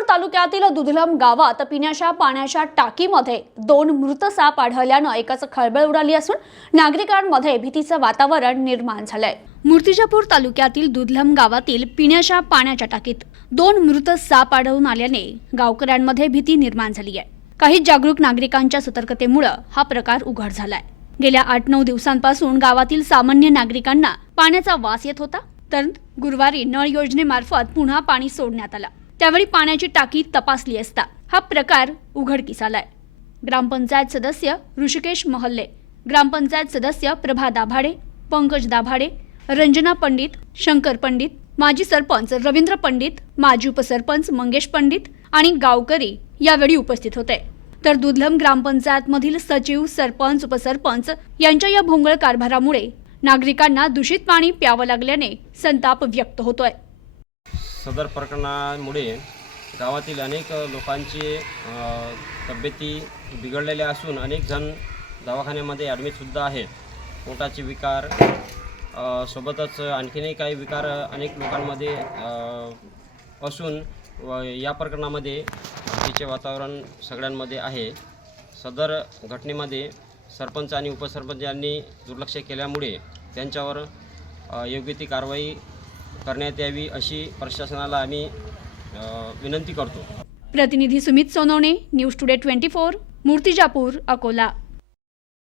मूर्तिजापूर तालुक्यातील दुधलम गावात पिण्याच्या पाण्याच्या टाकीमध्ये दोन मृत साप आढळल्यानं एकच खळबळ उडाली असून नागरिकांमध्ये भीतीचं वातावरण निर्माण झालंय. मूर्तिजापूर तालुक्यातील दुधलम गावातील पिण्याच्या पाण्याच्या टाकीत दोन मृत साप आढळून आल्याने गावकऱ्यांमध्ये भीती निर्माण झाली आहे. काही जागरूक नागरिकांच्या सतर्कतेमुळं हा प्रकार उघड झालाय. गेल्या आठ नऊ दिवसांपासून गावातील सामान्य नागरिकांना पाण्याचा वास येत होता. तर गुरुवारी नळ योजनेमार्फत पुन्हा पाणी सोडण्यात आलं. त्यावेळी पाण्याची टाकी तपासली असता हा प्रकार उघडकीस आलाय ग्रामपंचायत सदस्य ऋषिकेश महल्ले ग्रामपंचायत सदस्य प्रभा दाभाडे पंकज दाभाडे रंजना पंडित शंकर पंडित माजी सरपंच रवींद्र पंडित माजी उपसरपंच मंगेश पंडित आणि गावकरी यावेळी उपस्थित होते. तर दुधलम ग्रामपंचायतमधील सचिव सरपंच उपसरपंच यांच्या या भोंगळ कारभारामुळे नागरिकांना दूषित पाणी प्यावं लागल्याने संताप व्यक्त होतोय. सदर प्रकरणामुळे गावातील अनेक लोकांची तब्येती बिघडलेल्या असून अनेक जण दवाखान्यामध्ये ॲडमिटसुद्धा आहेत. पोटाचे विकार सोबतच आणखीनही काही विकार अनेक लोकांमध्ये असून व या प्रकरणामध्ये भीतीचे वातावरण सगळ्यांमध्ये आहे. सदर घटनेमध्ये सरपंच आणि उपसरपंच यांनी दुर्लक्ष केल्यामुळे त्यांच्यावर योग्य ती कारवाई करण्यात यावी अशी प्रशासनाला आम्ही विनंती करतो. प्रतिनिधी Sumit Sonawane news today twenty four Murtijapur Akola.